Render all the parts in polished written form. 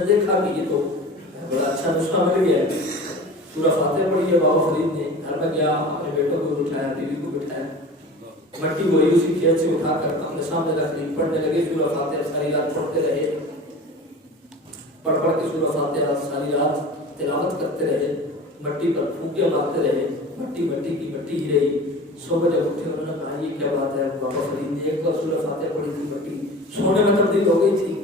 نے دیکھا کہ یہ تو بڑا اچھا نسخہ مل گیا ہے، سورہ فاتحہ پڑھی ہے بابا فرید نے، گھر میں گیا اپنے بیٹوں کو بٹھایا، بیوی کو بٹھایا، مٹی وہی اسی کھیت سے اٹھا کر اپنے سامنے رکھ دی، پڑھنے لگے سورہ فاتحہ، ساری رات پڑھتے رہے، پڑھ کے سورہ فاتحہ ساری رات تلاوت کرتے رہے، مٹی پر پھونکے مارتے رہے، مٹی کی مٹی ہی رہی۔ صبح جب اٹھے انہوں نے کہا یہ کیا بات ہے، بابا فرید نے ایک بار سورہ فاتحہ پڑھی تھی، مٹی سونے میں تبدیل ہو گئی تھی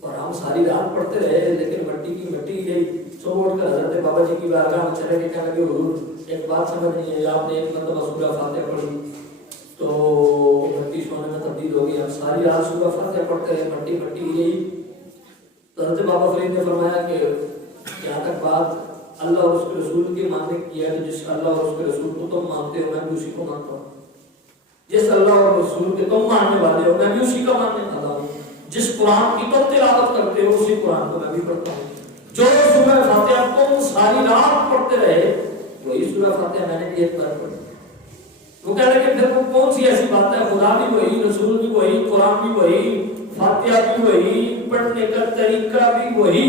اور ہم ساری رات پڑھتے رہے لیکن مٹی کی مٹی ہی رہی۔ صبح اٹھ کر حضرت بابا جی کی بارگاہ میں چلے گئے، کہنے لگے حضور ایک بات سمجھ نہیں ہے، آپ نے ایک مرتبہ سورہ فاتحہ پڑھی تو مٹی سونے میں تبدیل ہو گئی، ہم ساری رات سورہ فاتحہ پڑھتے رہے، مٹی ہی رہی۔ تو حضرت بابا فرید نے فرمایا کہ یہاں تک بات اللہ اور اس کے رسول کے ماننے کی ہے، تو جس اللہ اور اس کے رسول کو تم مانتے ہو میں بھی اسی کو مانتا ہوں، جس اللہ اور رسول کے تم ماننے والے ہو میں بھی اسی کا ماننے والا ہوں، جس قرآن کی تم تلاوت کرتے ہو اسی قرآن کو میں بھی پڑھتا ہوں، جو سورہ فاتحہ تم ساری رات پڑھتے رہے وہی سورہ فاتحہ میں نے بھی ایک بار پڑھی۔ وہ کہہ رہے کہ پھر وہ کون سی ایسی بات ہے، خدا بھی وہی، رسول بھی وہی، قرآن بھی وہی، فاتحہ بھی وہی، پڑھنے کا طریقہ بھی وہی،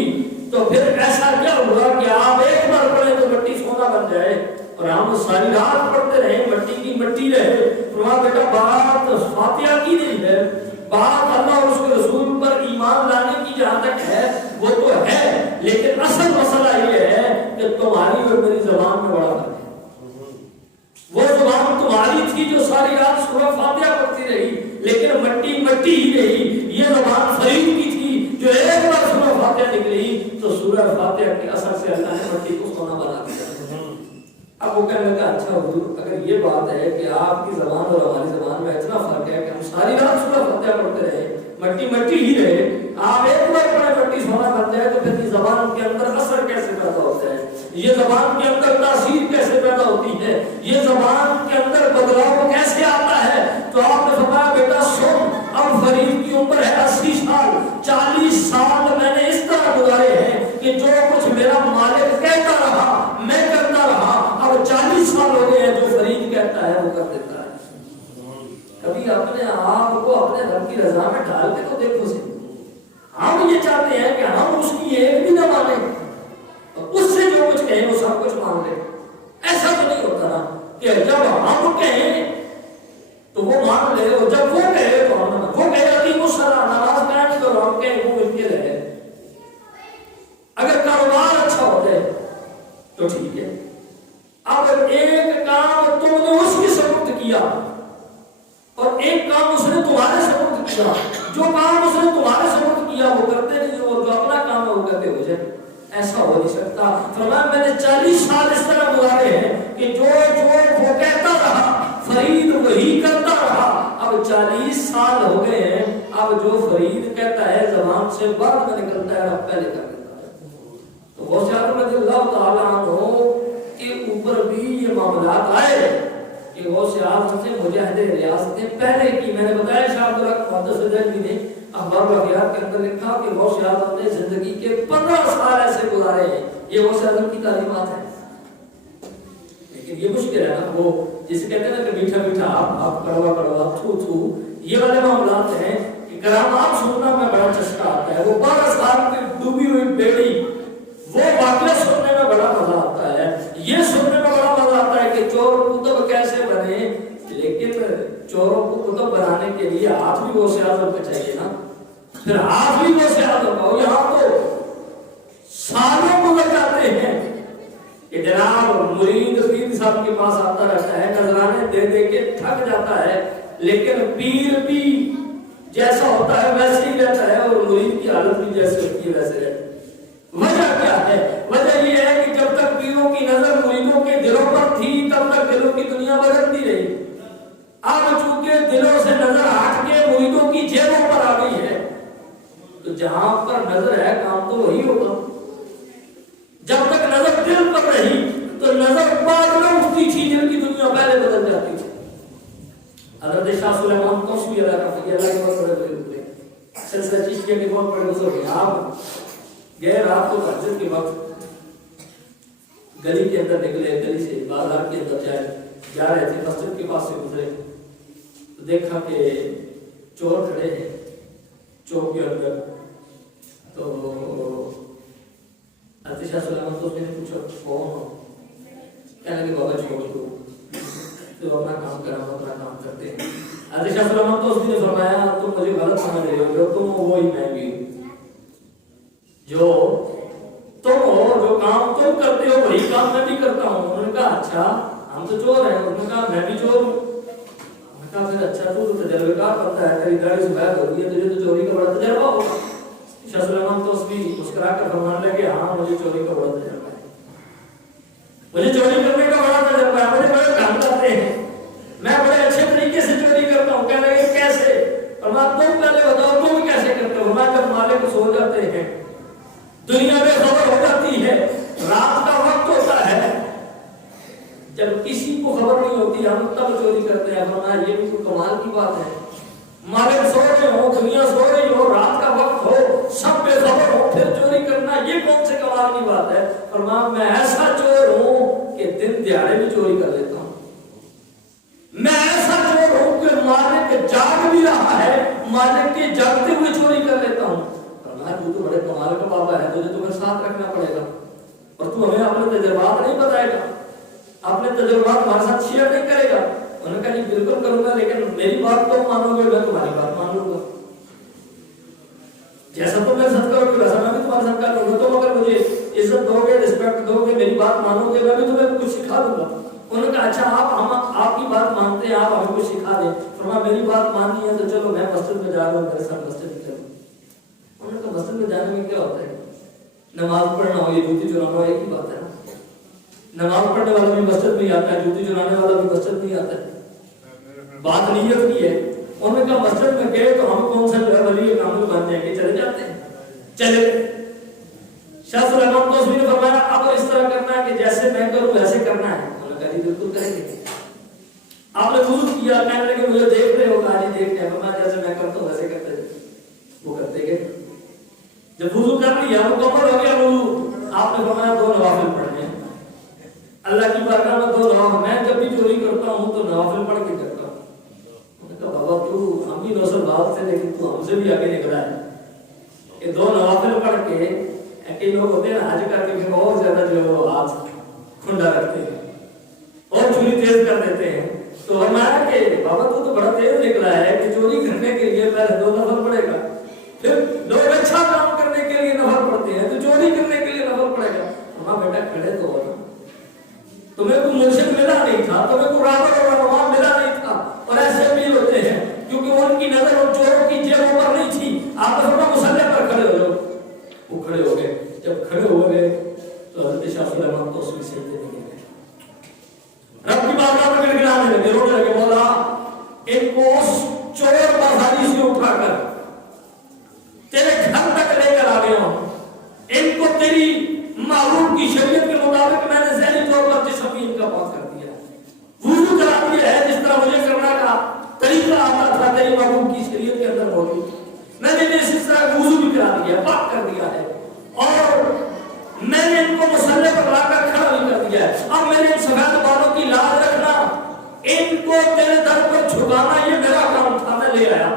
تو پھر ایسا کیا ہوا کہ آپ ایک بار پڑھیں تو مٹی سونا بن جائے اور ہم ساری رات پڑھتے رہے مٹی کی مٹی رہے؟ فرمایا بیٹا بات فاتحہ کی نہیں ہے، بات اللہ اور اس کے رسول پر ایمان لانے کی جہاں تک ہے وہ تو ہے، لیکن اصل مسئلہ یہ ہے کہ تمہاری اور میری زبان میں بڑا فرق ہے۔ وہ زبان تمہاری تھی جو ساری رات سورہ فاتحہ پڑھتی رہی لیکن مٹی ہی رہی، یہ زبان فرید کی تھی جو ایک بار سورہ فاتحہ نکلی تو سورہ فاتحہ کے اثر سے اللہ نے مٹی کو سونا بنا دیا۔ اب وہ کہنے لگا اچھا حضور اگر یہ بات ہے کہ آپ کی زبان اور ہماری زبان میں اتنا فرق ہے کہ ہم ساری رات سورہ فاتحہ پڑھتے رہے مٹی ہی رہے، آپ ایک بار پڑھے مٹی سونا بن جائے تو پھر یہ زبان کے اندر اثر کیسے پیدا ہوتا ہے، یہ زبان کے اندر تاثیر کیسے پیدا ہوتی ہے، یہ زبان کے اندر بدلاؤ کیسے آتا ہے؟ تو آپ نے فرمایا بیٹا سن، اب فرید کی عمر ہے 80 سال، 40 سال میں نے اس طرح گزارے ہیں کہ جو کچھ میرا مالک کہتا رہا میں کرتا رہا، اب 40 سال ہو گئے ہیں جو فرید کہتا ہے وہ کر دیتا ہے۔ کبھی اپنے آپ کو اپنے رب کی رضا میں ڈال کے تو دیکھو سے، ہم یہ چاہتے ہیں کہ ہم اس کی ایک بھی نہ مانیں، اس سے جو کچھ کہیں وہ سب کچھ مان لے، ایسا تو نہیں ہوتا نا کہ جب ہم کہیں تو وہ مان لے اور جب وہ کہے تو ہم وہ کہے کہ وہ سارا ناراض کرنے تو ہم کہیں وہ مل کے رہے۔ اگر کاروبار اچھا ہو جائے تو ٹھیک ہے، اگر ایک کام تم نے اس کی سبقت کیا اور ایک کام اس نے تمہارے سبقت کیا، جو کام اس نے تمہارے سبقت کیا وہ کرتے نہیں اور جو اپنا کام ہے وہ کرتے ہو جائے، ایسا ہو نہیں سکتا۔ فرمایا میں نے 40 سال اس طرح گزارے ہیں کہ جو وہ کہتا رہا فرید وہی کرتا رہا، اب 40 سال ہو گئے ہیں، اب جو فرید کہتا ہے زبان سے بعد میں نکلتا ہے اب پہلے کر دیتا ہے۔ تو غوث اعظم رضی اللہ تعالیٰ عنہ کے اوپر بھی یہ معاملات آئے کہ غوث اعظم سے مجاہد ریاستیں پہلے کی، میں نے بتایا شاہ عبدالحق محدث دہلوی نے اخبار واقعات کے اندر لکھا کہ غوث اعظم نے زندگی کے 15 سال ایسے گزارے ہیں، یہ غوث اعظم کی تعلیمات ہیں۔ لیکن یہ مشکل ہے نا، وہ جسے کہتے ہیں نا کہ میٹھا میٹھا آپ کڑوا کڑوا تھو تھو، یہ والے معاملات ہیں کہ کرامات سننا میں بڑا چسکا آتا ہے، وہ 12 سال کی ڈوبی ہوئی بیڑی وہ واقعہ سننے میں بڑا مزہ آتا ہے، یہ سننے میں بڑا مزہ آتا ہے کہ چور کتب کیسے بنے، لیکن چوروں کو کتب بنانے کے لیے ہاتھ بھی غوث اعظم کا چاہیے نا، پھر ہاتھ بھی غوث اعظم کا، یہاں تو سالوں گزر جاتے ہیں کہ جناب مرید پیر صاحب کے پاس آتا رہتا ہے، نذرانے دے دے کے تھک جاتا ہے، لیکن پیر بھی جیسا ہوتا ہے ویسے ہی رہتا ہے اور مرید کی حالت بھی جیسے ہوتی ہے ویسے رہتا ہے۔ وجہ کیا ہے؟ وجہ یہ ہے کہ جب تک پیروں کی نظر مریدوں کے دلوں پر تھی تب تک دلوں کی دنیا بدلتی رہی، اب چونکہ دلوں سے نظر ہٹ کے مریدوں کی جیبوں پر آ گئی ہے تو جہاں پر نظر ہے کام تو وہی ہوگا، جب تک نظر دل پر رہی تو نظر بعد میں اٹھتی تھی، دل کی دنیا پہلے بدل جاتی تھی۔ حضرت شاہ سلیمان توسوی اللہ کے بہت بڑے بزرگ تھے، سلسلہ چشتیہ کے بہت بڑے بزرگ ہیں۔ آپ گئے رات کو تہجد کے وقت گلی کے اندر نکلے، گلی سے بازار کے اندر جا رہے تھے، مسجد کے پاس سے گزرے تو دیکھا کہ چور کھڑے ہیں چوک کے اندر، تو حضرت شاہ سلیمان تو نے پوچھا کون ہو؟ کہنے لگے بابا چھوڑ دو تو اپنا کام کر ہم اپنا کام کرتے ہیں. حضرت شاہ سلیمان تو نے فرمایا تم مجھے غلط سمجھ رہے ہو، جو تم ہو وہی میں بھی ہوں، جو تم ہو جو کام تم کرتے ہو وہی کام میں بھی کرتا ہوں. انہوں نے کہا اچھا ہم تو چور ہیں. انہوں نے کہا میں بھی چور ہوں. انہوں نے کہا پھر اچھا تو تجربے کار بنتا ہے، تیری داڑھی سفید ہو گئی ہے، تجھے تو چوری کا بڑا تجربہ ہوگا. شاہ سلیمان تو بھی مسکرا کر فرمانے لگے ہاں مجھے چوری کا بڑا تجربہ ہے، مجھے چوری کرنے کا بڑا تجربہ ہے، مجھے بڑے ڈھنگ آتے ہیں، میں بڑے اچھے طریقے سے چوری کرتا ہوں. کہنے لگے کیسے؟ فرمایا تم پہلے بتاؤ تم کیسے کرتے ہو؟ فرمایا جب مالک سو جاتے ہیں، دنیا میں خبر ہو جاتی ہے، رات کا وقت ہوتا ہے، جب کسی کو خبر نہیں ہوتی ہم تب چوری کرتے ہیں. فرمایا یہ بھی کوئی کمال کی بات ہے، مالک سو رہے ہو، دنیا سو رہی ہو، رات کا وقت ہو، سب بے خبر ہو، پھر چوری کرنا یہ کون سے کمال کی بات ہے؟ فرمایا میں ایسا چور ہوں کہ دن دیہڑے بھی چوری کر لیتا ہوں، میں ایسا چور ہوں کہ مالک جاگ بھی رہا ہے، مالک کے جاگتے ہوئے چوری کر لیتا ہوں. فرمایا تو بڑے کمال کا بابا ہے، تجھے تمہیں ساتھ رکھنا پڑے گا اور تو ہمیں اپنے تجربات نہیں بتائے گا، اپنے تجربات ہمارے ساتھ شیئر نہیں کرے گا. انہوں نے کہا نہیں بالکل کروں گا، لیکن میری بات تو مانو گے، میں تمہاری بات مان لوں گا، جیسا تم میرے ساتھ کرو گے ویسا میں بھی تمہارے ساتھ کر لوں گا. تم اگر مجھے عزت دو گے، رسپیکٹ دو گے، میری بات مانو گے، میں بھی تمہیں کچھ سکھا دوں گا. انہوں نے کہا اچھا آپ کی بات مانتے ہیں، آپ ہمیں کچھ سکھا دیں. فرمایا میری بات ماننی ہے تو چلو میں مسجد میں جا رہا ہوں، میرے ساتھ مسجد میں چلو. انہوں نے کہا مسجد میں جانے میں کیا ہوتا ہے؟ نماز پڑھنا ہو یا جوتی چرانا ہو ایک ہی بات ہے نا. نماز پڑھنے والا بھی مسجد میں آتا ہے، جوتی چرانے والا بھی مسجد میں آتا ہے، بات نیت کی ہے. انہوں نے کہا مسجد میں گئے تو ہم کون سا ولی کامل بن جائیں گے، چلے جاتے ہیں. چلے شاہ سلیمان تو نے فرمایا اب اس طرح کرنا ہے کہ جیسے میں کروں ویسے کرنا ہے. انہوں نے کہا جی بالکل کریں گے. آپ نے وضو کیا، کہنے لگے مجھے دیکھ رہے ہو؟ کہا جی دیکھ رہے ہیں. فرمایا جیسے میں کرتا ہوں ویسے کرتے تھے. وہ کرتے گئے. جب وضو کر لیا مکمل ہو گیا وضو، آپ نے فرمایا 2 نوافل پڑھنے ہیں اللہ کی بارگاہ میں. 2 نوافل میں جب بھی چوری کرتا ہوں تو نوافل پڑھ کے کرتا ہوں. انہوں نے کہا بابا تو ہم بھی 9 سال بعد سے، لیکن تو ہم سے بھی آگے نکلا ہے کہ 2 نوافل پڑھ کے. کئی لوگ ہوتے ہیں حج کر کے پھر اور زیادہ جو ہے وہ ہاتھ کھنڈا رکھتے ہیں اور چوری تیز کر دیتے ہیں. تو فرمایا کہ بابا تو بڑا تیز نکلا ہے کہ چوری کرنے کے لیے پہلے 2 نفل پڑے گا، پھر لوگ اچھا کام کرنے کے لیے نفل پڑھتے ہیں تو چوری کرنے کے لیے نفل پڑے گا. فرمایا بیٹا کھڑے تو ہو نا، تمہیں کوئی مرشد ملا نہیں تھا، تمہیں کوئی راہبر اور رہنما ملا نہیں تھا. اور ایسے امیر ہوتے ہیں کیونکہ ان کی نظر ان چوروں کی جیبوں پر نہیں تھی. آپ نے فرمایا مصلی پر کھڑے ہو جاؤ. وہ کھڑے ہو گئے. جب کھڑے ہو گئے تو حضرت شاہ سلیمان تو اس میں سجدے میں گر گئے، رب کی بارگاہ میں گڑگڑانے لگے، رونے لگے. مولا ان کو اس چور بازاری سے اٹھا کر تیرے گھر تک لے کر آ گیا ہوں، ان کو تیری معروف کی شریعت کے مطابق میں نے ذہنی طور پر جسمین کا پاک کر دیا، وضو کرا دیا ہے جس طرح مجھے کرنا کا طریقہ آتا تھا تیری معروف کی شریعت کے اندر موجود. میں نے اس طرح وضو بھی کرا دیا، پاک کر دیا ہے، اور میں نے ان کو مصلی پر لا کر کھڑا بھی کر دیا ہے. اب میرے ان سفید بالوں کی لاج رکھنا، ان کو تیرے در پر جھکانا یہ میرا کام تھا، میں لے آیا.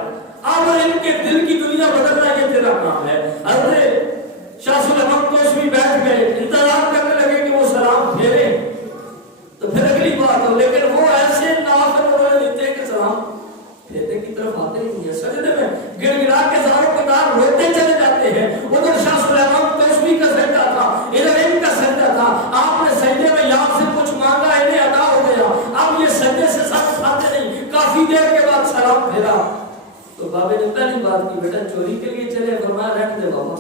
اب ان کے دل کی دنیا بدلنا یہ تیرا کام ہے. حضرت شاہ سلیمان توسوی بیٹھ گئے، انتظار کرنے لگے کہ وہ سلام پھیرے تو پھر اگلی بات ہو. لیکن وہ ایسے نوافل انہوں نے دیتے کہ سلام پھیرنے کی طرف آتے ہی نہیں ہے. سجدے میں گڑ گڑا کے زاروں قطار روتے چلے جاتے ہیں. ادھر شاہ سلیمان توسوی کا سجدہ تھا، ادھر ان کا سجدہ تھا. آپ نے سجدے میں یاد سے کچھ مانگا، انہیں عطا ہو گیا. اب یہ سجدے سے سب اٹھاتے نہیں، کافی دیر کے بعد سلام پھیرا تو بابے نے پہلی بات کی بیٹا چوری کے لیے چلے. فرمایا رہنے دے بابا،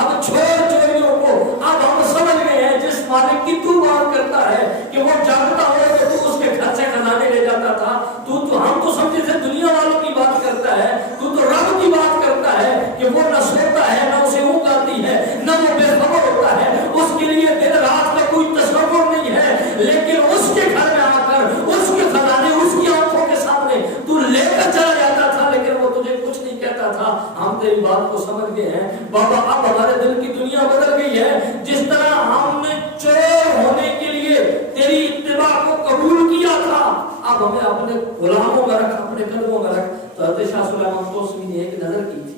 اب چھوڑ چوریوں کو. اب ہم سمجھ گئے ہیں جس مالک کی تو بات کرتا ہے کہ وہ جانتا ہو کہ تو اس کے گھر سے خزانے لے جاتا تھا، تو ہم تو سمجھے تھے دنیا والوں کی بات کرتا ہے، تو رب کی بات کرتا ہے کہ وہ نہ سوتا ہے نہ اسے اونگ آتی ہے نہ وہ بے خبر ہوتا ہے، اس کے لیے دن رات کا کوئی تصور نہیں ہے. لیکن اس کے گھر میں آ کر اس کے خزانے اس کی آنکھوں کے سامنے تو لے کر چلا جاتا تھا، لیکن وہ تجھے کچھ نہیں کہتا تھا. ہم تیری بات کو سمجھ گئے ہیں بابا. اب ہمارے دل کی دنیا بدل گئی ہے. جس طرح ہم نے چور ہونے کے لیے تیری اتباع کو قبول کیا تھا، اب ہمیں اپنے غلاموں میں رکھ، اپنے قدموں میں رکھ. تو حضرت شاہ سلیمان توسوی نے ایک نظر کی تھی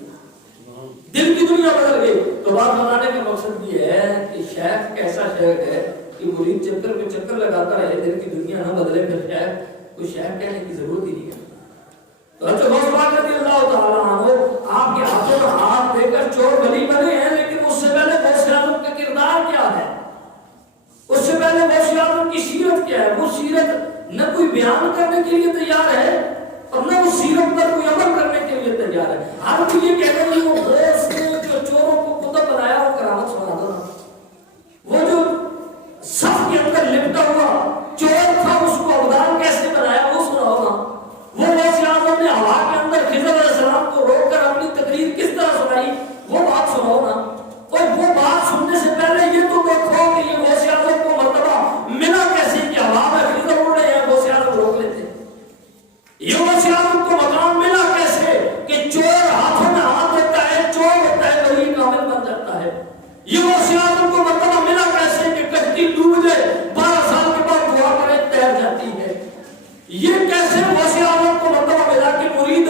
دل کی دنیا بدل گئی. تو بات بنانے کا مقصد یہ ہے کہ شیخ کیسا شیخ ہے کہ مرید چکر پہ چکر لگاتا رہے، دل کی دنیا نہ بدلے، پھر شیخ کوئی شیخ کہنے کی ضرورت ہی نہیں ہے. تو حضرت غوث پاک رضی اللہ تعالیٰ عنہ آپ کے ہاتھوں میں ہاتھ دے کر چور ولی بنے ہیں، لیکن اس سے پہلے غوث اعظم کا کردار کیا ہے، اس سے پہلے غوث اعظم کی سیرت کیا ہے؟ وہ سیرت نہ کوئی بیان کرنے کے لیے تیار ہے اور نہ وہ سیرت پر کوئی عمل کرنے کے لیے تیار ہے. ہر کوئی یہ کہتے ہیں وہ غوث نے جو چوروں کو قطب بنایا وہ کرامت سنا دو نا. وہ جو صف کے اندر لپٹا ہوا چور تھا اس کو ابدال کیسے بنایا وہ سناؤ نا. وہ غوث اعظم نے ہوا کے اندر خضر علیہ السلام کو روک کر اپنی تقریر کس طرح سنائی وہ بات سناؤ نا. اور وہ بات سننے سے پہلے یہ تو دیکھو کہ یہ غوث اعظم کو مرتبہ ملا کیسے کہ ہوا میں خضر اڑ رہے ہیں غوث اعظم روک لیتے. یہ غوث اعظم کو مقام ملا کیسے کہ چور ہاتھوں میں ہاتھ دیتا ہے، چور ہوتا ہے ولی کامل بن جاتا ہے. یہ غوث اعظم کو مرتبہ ملا کیسے کہ کشتی ڈوب جائے 12 سال کے بعد دعا کرے تیر جاتی ہے. یہ کیسے غوث اعظم کو مرتبہ ملا کہ مرید